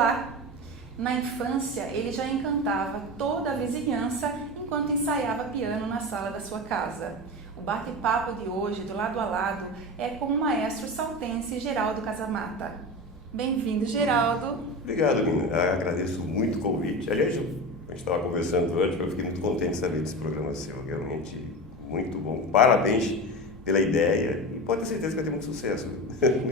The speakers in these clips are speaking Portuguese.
escolar. Na infância, ele já encantava toda a vizinhança enquanto ensaiava piano na sala da sua casa. O bate-papo de hoje, do lado a lado, é com o maestro saltense Geraldo Casamata. Bem-vindo, Geraldo. Obrigado, Lina. Agradeço muito o convite. Aliás, a gente estava conversando antes, eu fiquei muito contente de saber desse programa seu. Realmente muito bom. Parabéns pela ideia e pode ter certeza que vai ter muito sucesso.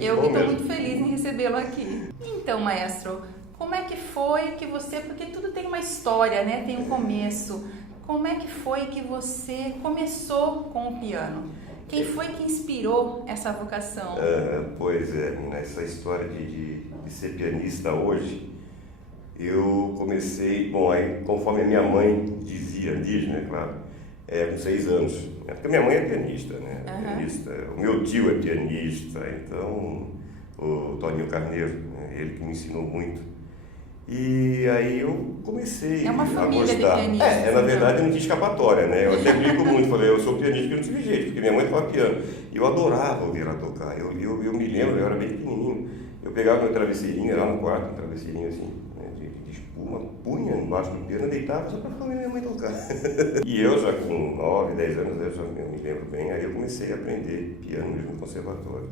Eu estou muito feliz em recebê-lo aqui. Então, maestro, como é que foi que você... Porque tudo tem uma história, né? Tem um começo. Como é que foi que você começou com o piano? Quem foi que inspirou essa vocação? Pois é, Nina, essa história de ser pianista hoje, eu comecei, bom, aí conforme a minha mãe dizia, diz, né, claro, com 6 anos, né, porque minha mãe é pianista, né, pianista, o meu tio é pianista, então, o Toninho Carneiro, né, ele que me ensinou muito. E aí eu comecei a gostar. Na verdade eu não tinha escapatória, né? Eu até brinco muito, falei, eu sou pianista porque eu não tive jeito, porque minha mãe tocava piano. E eu adorava ouvir ela tocar. Eu me lembro, eu era bem pequenininho, eu pegava meu travesseirinho lá no quarto, um travesseirinho assim, né, de espuma, punha embaixo do piano, deitava só para ficar vendo minha mãe tocar. E eu já com 9, 10 anos, eu me lembro bem, aí eu comecei a aprender piano mesmo no conservatório.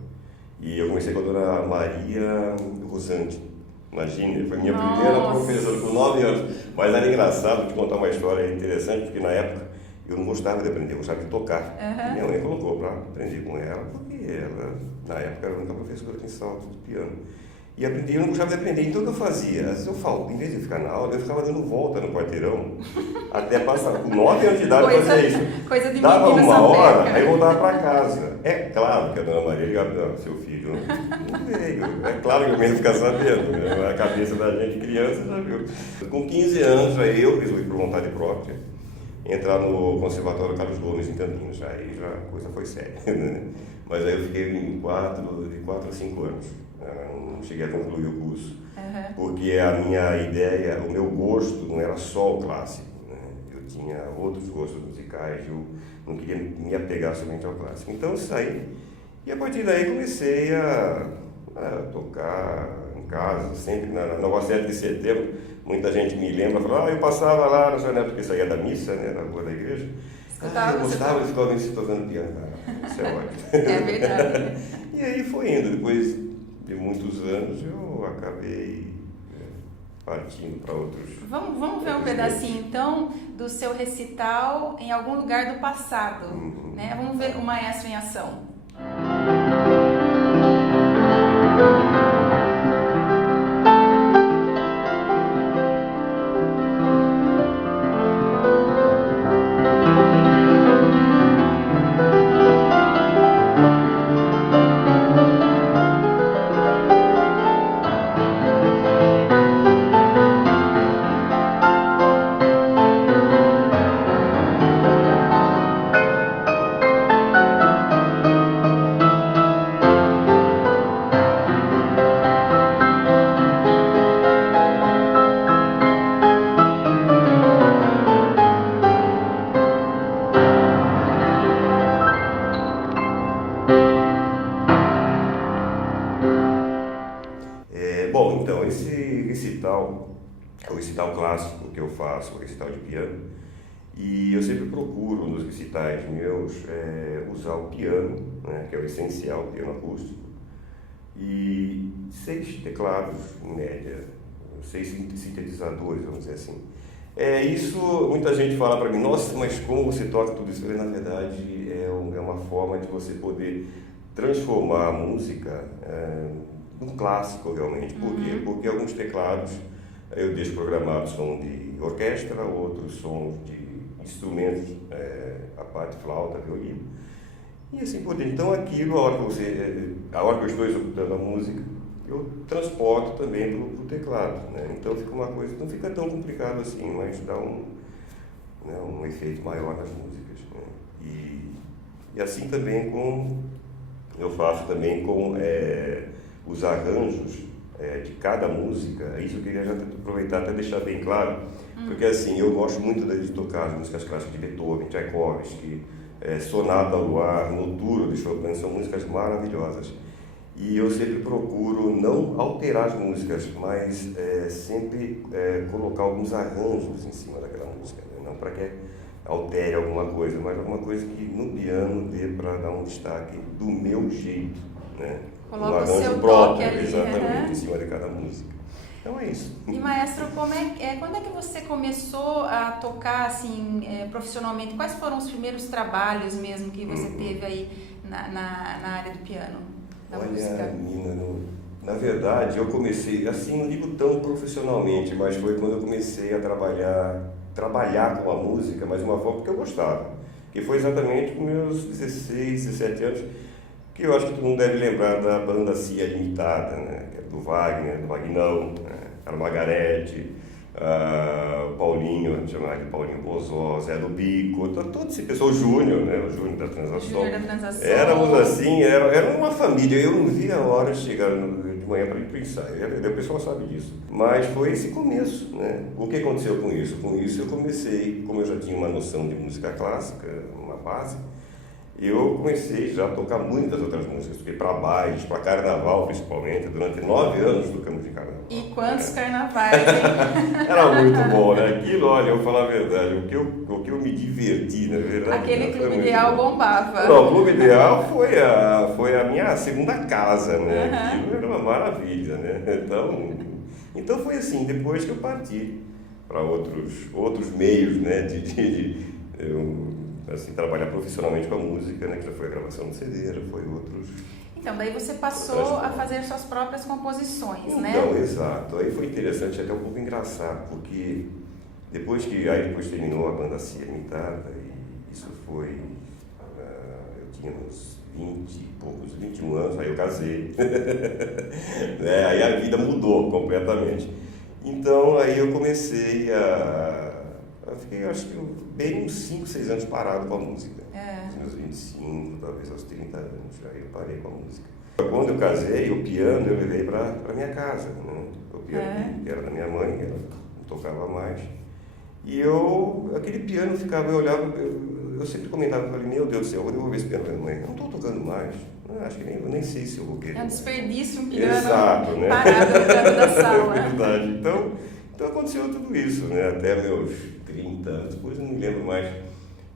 E eu comecei com a dona Maria Rosante. Imagina, foi minha primeira professora com 9 anos. Mas era engraçado te contar uma história interessante, porque na época eu não gostava de aprender, eu gostava de tocar. E minha mãe colocou para aprender com ela, porque ela, na época, era a única professora que ensinava tudo piano. E aprendi, eu não gostava de aprender, então o que eu fazia? Às vezes eu falo, em vez de ficar na aula, eu ficava dando volta no quarteirão, até passar, com 9 anos de idade eu fazia isso. Coisa de dava uma hora, sapeca. aí eu voltava para casa. É claro que a dona Maria ligava, seu filho não veio. É claro que eu mesmo ficar sabendo, né? A cabeça da gente, criança, já viu. Com 15 anos, aí eu resolvi por vontade própria entrar no Conservatório Carlos Gomes em Campinas. Aí já a coisa foi séria, né? Mas aí eu fiquei de 4 a 5 anos. Não cheguei a concluir o curso, porque a minha ideia, o meu gosto não era só o clássico, né? Eu tinha outros gostos musicais, eu não queria me apegar somente ao clássico. Então eu saí e a partir daí comecei a tocar em casa, sempre na Nova 7 de Setembro. Muita gente me lembra, fala, eu passava lá na janela, porque saía da missa, né, na rua da igreja. Eu gostava de ficar vendo você tocando piano, cara. Isso é ótimo. É verdade. E aí foi indo, depois de muitos anos eu acabei partindo para outros. Vamos ver um pedacinho então do seu recital em algum lugar do passado, né? Vamos ver o maestro em ação. Bom, então, esse recital é o recital clássico que eu faço, o recital de piano, e eu sempre procuro nos recitais meus usar o piano, né, que é o essencial, o piano acústico, e 6 teclados, em média, 6 sintetizadores, vamos dizer assim. Isso, muita gente fala para mim, nossa, mas como você toca tudo isso? Na verdade, é uma forma de você poder transformar a música num clássico, realmente. Por quê? Porque alguns teclados eu deixo programados são de orquestra, outros são de instrumentos, a parte flauta, violino, e assim por diante. Então aquilo, a hora que eu estou executando a música, eu transporto também para o teclado, né? Então fica uma coisa, não fica tão complicado assim, mas dá um efeito maior nas músicas, né? E assim também eu faço também com os arranjos de cada música. Isso eu queria já aproveitar até deixar bem claro, porque assim, eu gosto muito de tocar as músicas clássicas de Beethoven, Tchaikovsky, Sonata ao Luar, Noturno de Chopin, são músicas maravilhosas. E eu sempre procuro não alterar as músicas, mas sempre colocar alguns arranjos em cima daquela música, né? Não para que altere alguma coisa, mas alguma coisa que no piano dê para dar um destaque do meu jeito, né? Coloca o seu toque ali, exatamente, em cima de cada música. Então é isso. E maestro, quando é que você começou a tocar assim, profissionalmente? Quais foram os primeiros trabalhos mesmo que você teve aí na área do piano, da música? Nina, na verdade eu comecei, assim, não digo tão profissionalmente, mas foi quando eu comecei a trabalhar com a música, mas de uma forma que eu gostava. Que foi exatamente com meus 16, 17 anos, que eu acho que todo mundo deve lembrar da banda Cia Limitada, né? Que é do Wagner, do Vagnão, né? Era Margarete, Paulinho, chamava de Paulinho Bozó, Zé do Bico, todo esse pessoal, o Júnior, né? O Júnior da Transação. Éramos assim, era uma família. Eu não via a hora de chegar de manhã para ir para o ensaio. O pessoal sabe disso. Mas foi esse começo, né? O que aconteceu com isso? Com isso eu comecei, como eu já tinha uma noção de música clássica, uma base, eu comecei já a tocar muitas outras músicas. Toquei para bailes, para carnaval principalmente. Durante 9 anos tocamos de carnaval. E quantos carnavais, hein? Era muito bom, né? Aquilo, olha, eu vou falar a verdade, o que eu me diverti, na verdade. Aquele Clube Ideal bombava. Não, o Clube Ideal foi a minha segunda casa, né? Aquilo era uma maravilha, né? Então foi assim, depois que eu parti para outros meios, né? Assim, trabalhar profissionalmente com a música, né? Que já foi a gravação do CD, já foi outros... Então, daí você passou a fazer suas próprias composições, né? Então, exato. Aí foi interessante, até um pouco engraçado, porque depois terminou a banda Cia Limitada, e isso foi... eu tinha uns 21 anos, aí eu casei. Né? Aí a vida mudou completamente. Então, aí eu comecei eu fiquei, acho que, bem uns 5, 6 anos parado com a música. Meus 25, talvez aos 30 anos, aí eu parei com a música. Quando eu casei, o piano eu levei para minha casa, né? O piano que era da minha mãe, ela não tocava mais. E aquele piano eu olhava, eu sempre comentava, falei, meu Deus do céu, eu vou devolver esse piano para minha mãe. Eu não estou tocando mais, acho que nem sei se eu vou querer. É um desperdício um piano né? Parado no canto da sala. É verdade. Então aconteceu tudo isso, né? Até meus 30 anos, depois eu não me lembro mais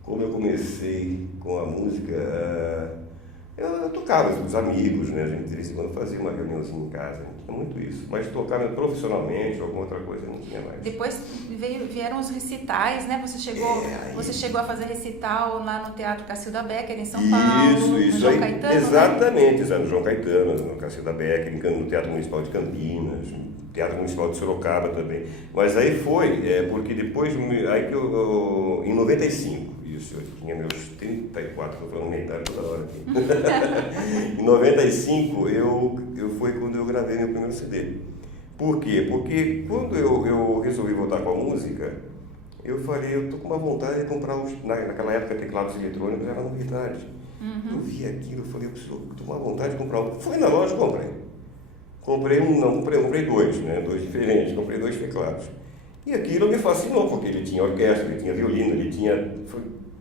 como eu comecei com a música. Eu tocava com os amigos, né? A gente de vez em quando fazia uma reuniãozinha em casa, não tinha muito isso. Mas tocar profissionalmente ou alguma outra coisa não tinha mais. Depois vieram os recitais, né? Você chegou a fazer recital lá no Teatro Cacilda Becker, em São Paulo, no João Caetano, exatamente, no João Caetano, no Cacilda Becker, no Teatro Municipal de Campinas, Teatro Municipal de Sorocaba também. Mas aí foi, porque depois, aí que em 95, isso, eu tinha meus 34, estou falando minha idade toda hora aqui. Em 95, foi quando eu gravei meu primeiro CD. Por quê? Porque quando eu resolvi voltar com a música, eu falei, eu estou com uma vontade de comprar naquela época teclados eletrônicos era novidade. Eu vi aquilo, eu falei, eu estou com uma vontade de comprar um. Fui na loja e comprei. Comprei dois, né? Dois diferentes, comprei 2 teclados. E aquilo me fascinou, porque ele tinha orquestra, ele tinha violino,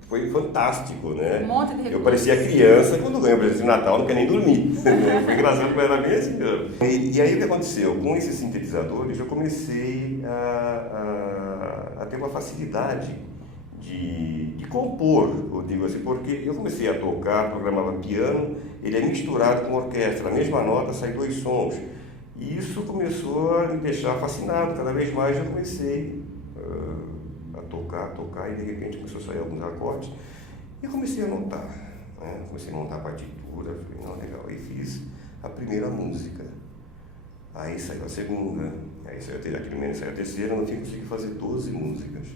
foi fantástico, né? Um monte de recursos. Eu parecia criança quando ganhei o presente de Natal, não quer nem dormir. Foi engraçado, mas era bem assim mesmo. E aí o que aconteceu? Com esses sintetizadores eu comecei a ter uma facilidade de compor, eu digo assim, porque eu comecei a tocar, programava piano, ele é misturado com orquestra, a mesma nota sai 2 sons. E isso começou a me deixar fascinado, cada vez mais eu comecei a tocar, e de repente começou a sair alguns acordes, e eu comecei a notar, né? Comecei a montar a partitura, falei, não, legal, aí fiz a primeira música, aí saiu a segunda, aí saiu a terceira, no fim consegui fazer 12 músicas.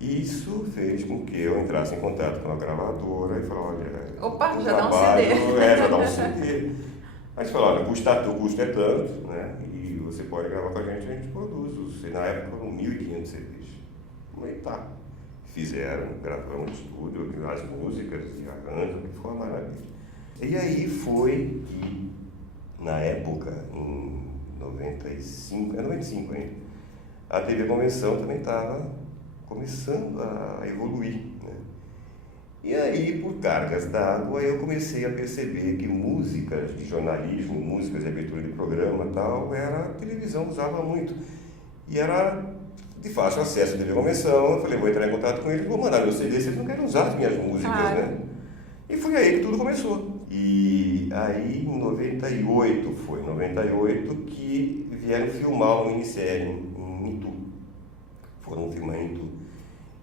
Isso fez com que eu entrasse em contato com a gravadora e falasse, olha... Opa, já dá um CD. Já dá um CD. Aí você falou, olha, o custo é tanto, né? E você pode gravar com a gente produz. Na época foram 1.500 CDs. Aí tá. Fizeram, gravamos no estúdio, as músicas, e arranjos, ficou uma maravilha. E aí foi que, na época, em 95 ainda, a TV Convenção também estava começando a evoluir, né? E aí, por cargas d'água, eu comecei a perceber que músicas de jornalismo, músicas de abertura de programa e tal, a televisão usava muito. E era de fácil acesso à TV Convenção. Eu falei, vou entrar em contato com eles, vou mandar meu CD, se eles não querem usar as minhas músicas, né? E foi aí que tudo começou. E aí, em 98, que vieram filmar uma minissérie em Itu. Foram filmar em Itu.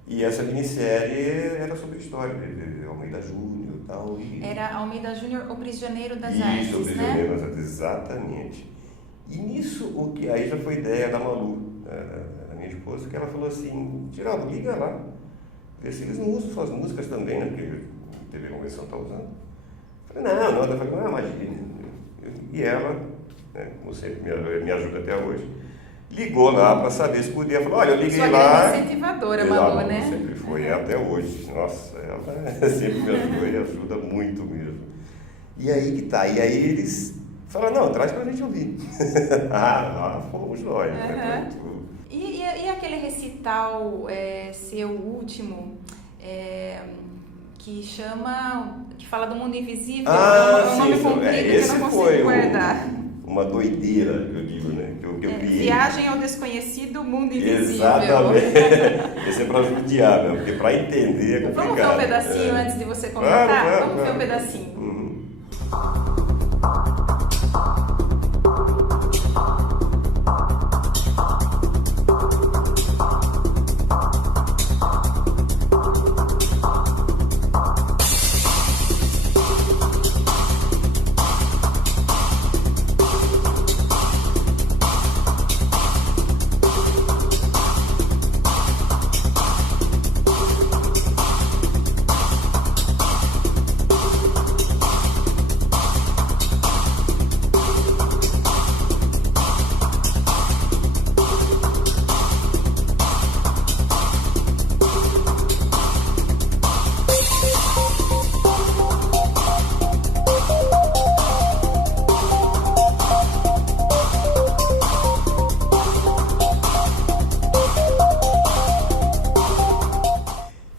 E essa minissérie era sobre a história de Almeida Júnior e tal. Era Almeida Júnior, o Prisioneiro das Artes, isso, o Prisioneiro das Artes, exatamente. E nisso, o que aí já foi ideia da Malu, a minha esposa, que ela falou assim, Geraldo, liga lá, vê se eles não usam suas músicas também, né? Porque a TV Convenção está usando. Eu falei, não, ela falou, imagina. E ela, né, como sempre me ajuda até hoje, ligou lá para saber se podia. Falou, olha, eu liguei Sua lá. Sua incentivadora, Malu, né? Sempre foi, até hoje. Nossa, ela sempre me ajudou e ajuda muito mesmo. E aí que tá. E aí eles falaram, não, traz pra gente ouvir. Fomos nós. Né? E aquele recital, seu último, que fala do mundo invisível, sim, nome comprido que eu não consigo guardar. Uma doideira, que eu digo, né? Que eu criei. Viagem ao desconhecido mundo invisível. Exatamente. Esse é para judiar, né? Porque para entender é complicado. Vamos ver um pedacinho antes de você comentar? Claro, Vamos ver um pedacinho.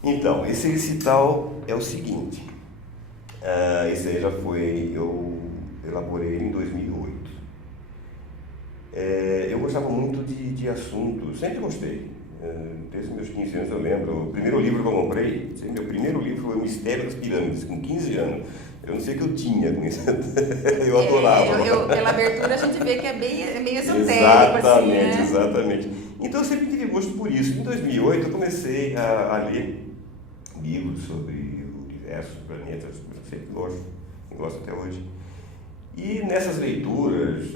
Então, esse recital é o seguinte, esse aí eu elaborei em 2008. Eu gostava muito de assuntos, sempre gostei, desde meus 15 anos eu lembro, o primeiro livro que eu comprei, meu primeiro livro foi O Mistério das Pirâmides, com 15 anos. Eu não sei o que eu tinha com isso, eu adorava. Pela abertura a gente vê que é meio esotérico, exatamente, assim, né? Exatamente. Então eu sempre tive gosto por isso. Em 2008 eu comecei a ler livros sobre o universo, planetas, eu sempre gosto até hoje. E nessas leituras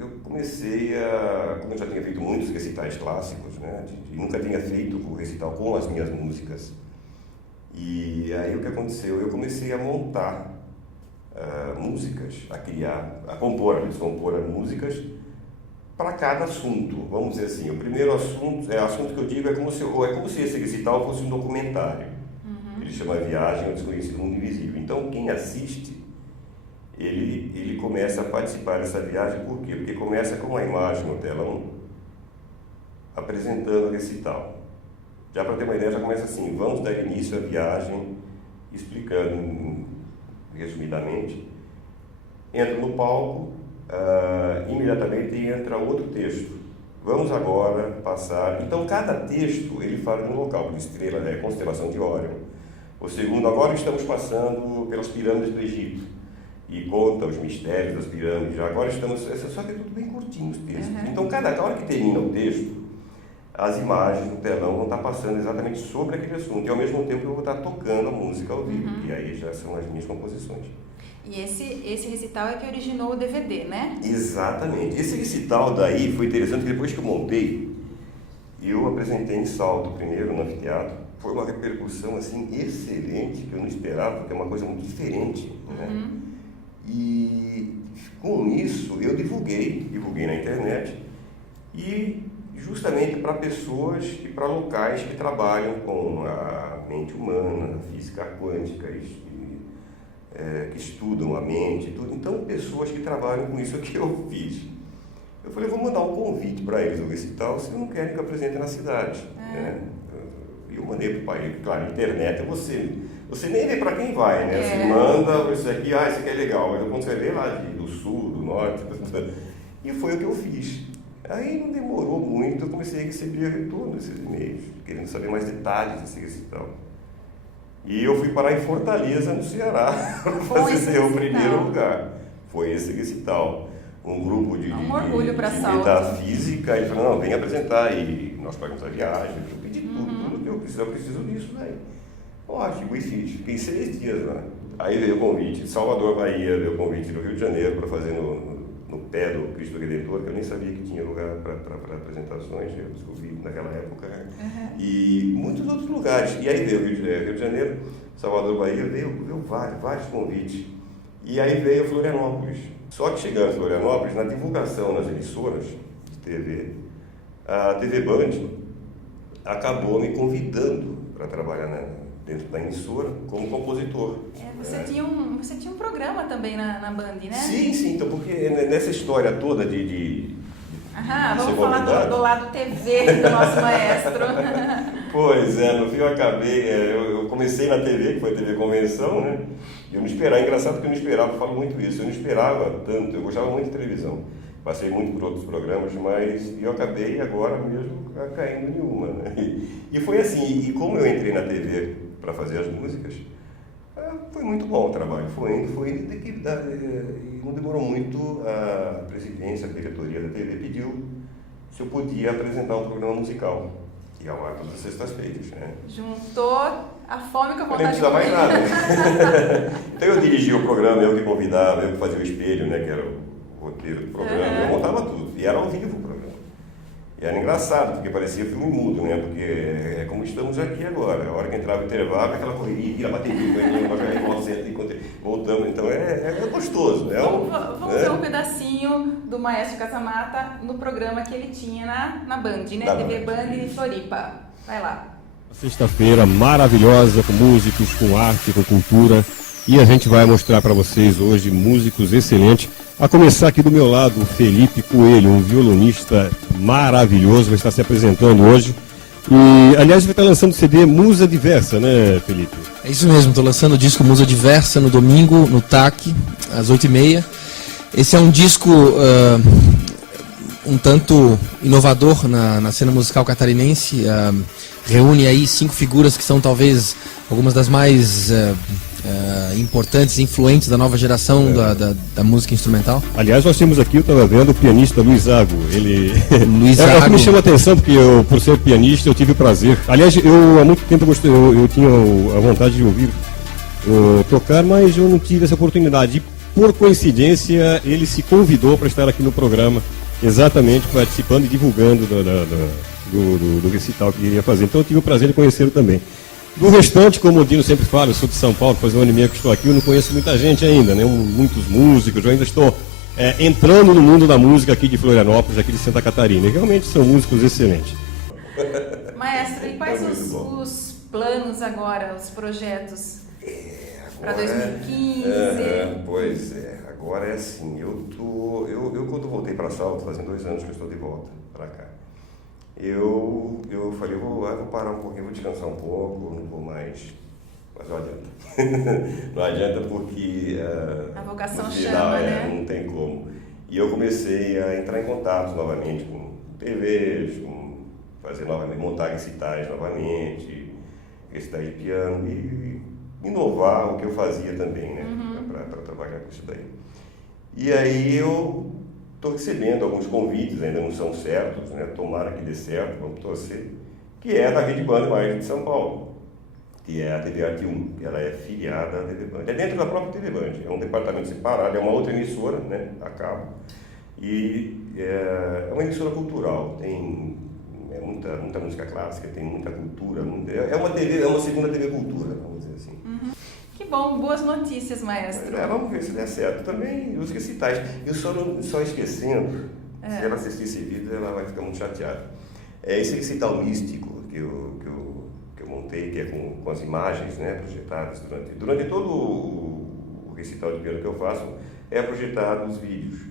eu comecei como eu já tinha feito muitos recitais clássicos, né, e nunca tinha feito o recital com as minhas músicas. E aí o que aconteceu? Eu comecei a montar músicas, a compor músicas para cada assunto. Vamos dizer assim, o primeiro assunto que eu digo é como se esse recital fosse um documentário. Ele chama Viagem ao Desconhecido Mundo Invisível. Então quem assiste, ele começa a participar dessa viagem. Por quê? Porque começa com uma imagem no telão apresentando o recital. Já para ter uma ideia, já começa assim, vamos dar início à viagem, explicando resumidamente. Entra no palco, imediatamente entra outro texto. Vamos agora passar... Então, cada texto, ele fala de um local, por estrela, né? Constelação de Órion. O segundo, agora estamos passando pelas pirâmides do Egito. E conta os mistérios das pirâmides. Agora estamos... Só que é tudo bem curtinho os textos. Então, cada hora que termina o texto, as imagens no telão vão estar passando exatamente sobre aquele assunto. E, ao mesmo tempo, eu vou estar tocando a música ao vivo, que aí já são as minhas composições. E esse recital é que originou o DVD, né? Exatamente. Esse recital daí foi interessante, depois que eu montei, eu apresentei em Salto primeiro, no anfiteatro. Foi uma repercussão assim excelente, que eu não esperava, porque é uma coisa muito diferente, né? E com isso eu divulguei na internet, e justamente para pessoas e para locais que trabalham com a mente humana, a física quântica, que estudam a mente e tudo. Então, pessoas que trabalham com isso que eu fiz. Eu falei, vou mandar um convite para eles no recital, se não querem que eu apresente na cidade. Né? E eu mandei para o pai, claro, internet é você você nem vê para quem vai, né? Você manda isso aqui, isso aqui é legal, mas quando você vê lá do sul, do norte, e foi o que eu fiz. Aí não demorou muito, eu comecei a receber retorno desses e-mails, querendo saber mais detalhes desse recital. E eu fui parar em Fortaleza, no Ceará, para fazer o primeiro lugar. Foi esse recital. Um grupo de metafísica, e falou, não, vem apresentar aí, nós pagamos a viagem, eu pedi tudo que eu preciso disso daí. Ótimo, e fiz. Fiquei 6 dias lá. Aí veio o convite de Salvador, Bahia, veio o convite do Rio de Janeiro para fazer no pé do Cristo Redentor, que eu nem sabia que tinha lugar para apresentações, eu descobri naquela época. E muitos outros lugares. E aí veio o Rio de Janeiro, Salvador, Bahia, veio vários convites. E aí veio Florianópolis. Só que chegando em Florianópolis, na divulgação nas emissoras de TV, a TV Band acabou me convidando para trabalhar dentro da emissora como compositor. Você tinha um programa também na Band, né? Sim, então porque nessa história toda vamos falar do lado TV do nosso maestro. Pois é, no fim eu acabei, eu comecei na TV, que foi a TV Convenção, né? E eu não esperava, engraçado que eu não esperava, eu falo muito isso, eu não esperava tanto, eu gostava muito de televisão. Passei muito por outros programas, mas eu acabei agora mesmo caindo em uma, né? E foi assim, e como eu entrei na TV para fazer as músicas, foi muito bom o trabalho, foi indo, e não demorou muito, a presidência, a diretoria da TV pediu se eu podia apresentar um programa musical, que é o ar das sextas-feiras, né? Juntou a fome com a vontade de comer. Não precisa mais nada, né? Então eu dirigia o programa, eu que convidava, eu que fazia o espelho, né, que era o roteiro do programa, eu montava tudo, e era ao vivo o programa. E era engraçado, porque parecia filme mudo, né? Porque é como estamos aqui agora. A hora que entrava o intervalo, aquela correria, bateria, voltamos. Então é gostoso, né? Vamos ver um pedacinho do Maestro Casamata no programa que ele tinha na Band, né? TV Band de Floripa. Vai lá. Sexta-feira maravilhosa, com músicos, com arte, com cultura. E a gente vai mostrar para vocês hoje músicos excelentes. A começar aqui do meu lado, o Felipe Coelho, um violonista maravilhoso, vai estar se apresentando hoje. E, aliás, vai estar lançando o CD Musa Diversa, né, Felipe? É isso mesmo, estou lançando o disco Musa Diversa no domingo, no TAC, às 8h30. Esse é um disco um tanto inovador na cena musical catarinense. Reúne aí 5 figuras que são talvez algumas das mais importantes, influentes da nova geração da música instrumental. Aliás, nós temos aqui, eu estava vendo, o pianista Luiz Zago. Luiz Zago. É o que me chama a atenção, porque eu, por ser pianista, eu tive o prazer. Aliás, eu há muito tempo eu tinha a vontade de ouvir tocar, mas eu não tive essa oportunidade. E, por coincidência, ele se convidou para estar aqui no programa, exatamente participando e divulgando do recital que ele iria fazer. Então eu tive o prazer de conhecê-lo também. Do restante, como o Dino sempre fala, eu sou de São Paulo, faz 1 ano e meio que estou aqui, eu não conheço muita gente ainda, né? Muitos músicos, eu ainda estou entrando no mundo da música aqui de Florianópolis, aqui de Santa Catarina, e realmente são músicos excelentes. Maestro, e quais os planos agora, os projetos para 2015? Pois é, agora é assim, eu quando voltei para Salto, fazem 2 anos que eu estou de volta para cá, eu falei, vou parar um pouquinho, vou descansar um pouco, não vou mais, mas não adianta. Não adianta porque a vocação chama, né? Não tem como. E eu comecei a entrar em contato novamente com TVs, fazer novamente, montar recitais novamente, recitais de piano e inovar o que eu fazia também, né? Para trabalhar com isso daí. E aí eu estou recebendo alguns convites, ainda não são certos, né? Tomara que dê certo, vamos torcer, que é da Rede Band Maestro de São Paulo, que é a TV Arte 1, que ela é filiada à TV Band. É dentro da própria TV Band, é um departamento separado, é uma outra emissora, né? A cabo. E é uma emissora cultural, tem muita música clássica, tem muita cultura, é uma segunda TV Cultura, vamos dizer assim. Que bom, boas notícias, maestro. Vamos ver se der certo. Também os recitais. Eu só esquecendo, se ela assistir esse vídeo, ela vai ficar muito chateada. Esse recital místico que eu montei, que é com as imagens, né, projetadas durante todo o recital de piano que eu faço, é projetado os vídeos.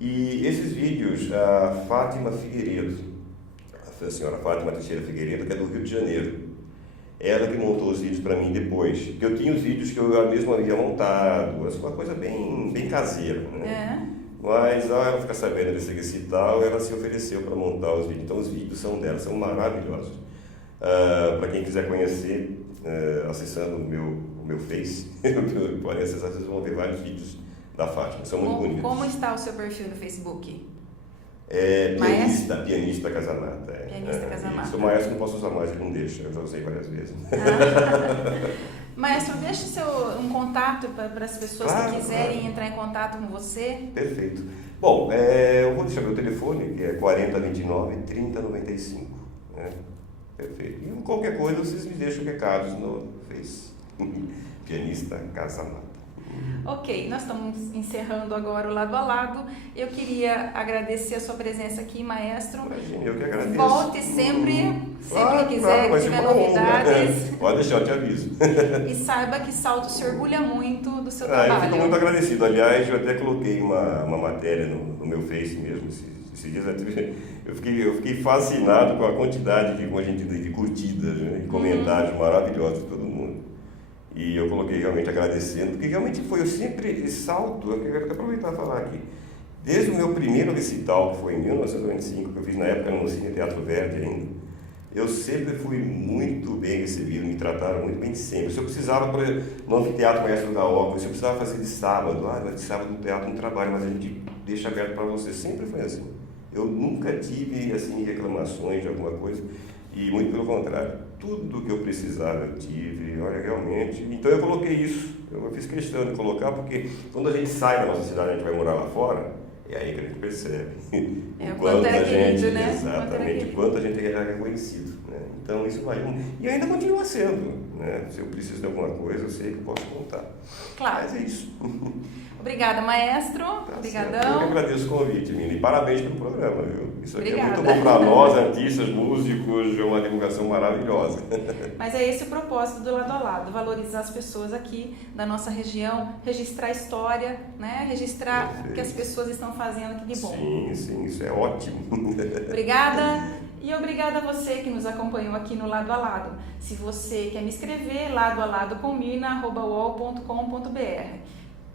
E esses vídeos, a Fátima Figueiredo, a senhora Fátima Teixeira Figueiredo, que é do Rio de Janeiro, Ela que montou os vídeos para mim depois. Porque eu tinha os vídeos que eu mesmo havia montado, uma coisa bem caseira, né? Mas ao ela ficar sabendo desse recital, ela se ofereceu para montar os vídeos. Então os vídeos são dela, são maravilhosos. Para quem quiser conhecer, acessando o meu Face, podem acessar, vocês vão ver vários vídeos da Fátima, são muito bonitos. Como está o seu perfil no Facebook? Pianista Casamata. Pianista Casamata. O maestro não posso usar mais, ele não deixa, eu já usei várias vezes. Maestro, deixe um contato para as pessoas que quiserem entrar em contato com você. Perfeito. Bom, eu vou deixar meu telefone, que é 4029-3095. Né? Perfeito. E qualquer coisa, vocês me deixam recados no Face. Pianista Casamata. Ok, nós estamos encerrando agora o Lado a Lado. Eu queria agradecer a sua presença aqui, maestro. Imagina, eu que agradeço. Volte sempre que quiser, que tiver novidades. Pode deixar, eu te aviso. E saiba que Salto se orgulha muito do seu trabalho. Eu fico muito agradecido. Aliás, eu até coloquei uma matéria no meu Face mesmo, esses dias. Eu fiquei fascinado com a quantidade de curtidas, né, e comentários maravilhosos de todo mundo. E eu coloquei realmente agradecendo, porque realmente foi esse salto, eu quero aproveitar e falar aqui. Desde o meu primeiro recital, que foi em 1995, que eu fiz na época no Cine Teatro Verde ainda, eu sempre fui muito bem recebido, me trataram muito bem sempre. Se eu precisava, por exemplo, no Anfiteatro Maestro da Ópera, se eu precisava fazer de sábado, de sábado no teatro não trabalho, mas a gente deixa aberto para você, sempre foi assim. Eu nunca tive assim reclamações de alguma coisa, e muito pelo contrário. Tudo que eu precisava eu tive, olha, realmente. Então eu coloquei isso, eu fiz questão de colocar, porque quando a gente sai da nossa cidade, a gente vai morar lá fora, é aí que a gente percebe o quanto era querido, né? Exatamente, o quanto a gente era reconhecido. Né? Então isso vai. E ainda continua sendo. Né? Se eu preciso de alguma coisa, eu sei que eu posso contar. Claro. Mas é isso. Obrigada, maestro. Obrigadão. Eu que agradeço o convite, Mina, e parabéns pelo programa, viu? Isso aqui Obrigada. É muito bom para nós, artistas, músicos, é uma divulgação maravilhosa. Mas é esse o propósito do Lado a Lado, valorizar as pessoas aqui da nossa região, registrar a história, né? Registrar o que as pessoas estão fazendo aqui de bom. Sim, isso é ótimo. Obrigada. E obrigada a você que nos acompanhou aqui no Lado a Lado. Se você quer me escrever, ladoaladocomina@uol.com.br.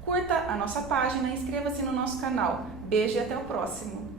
Curta a nossa página e inscreva-se no nosso canal. Beijo e até o próximo.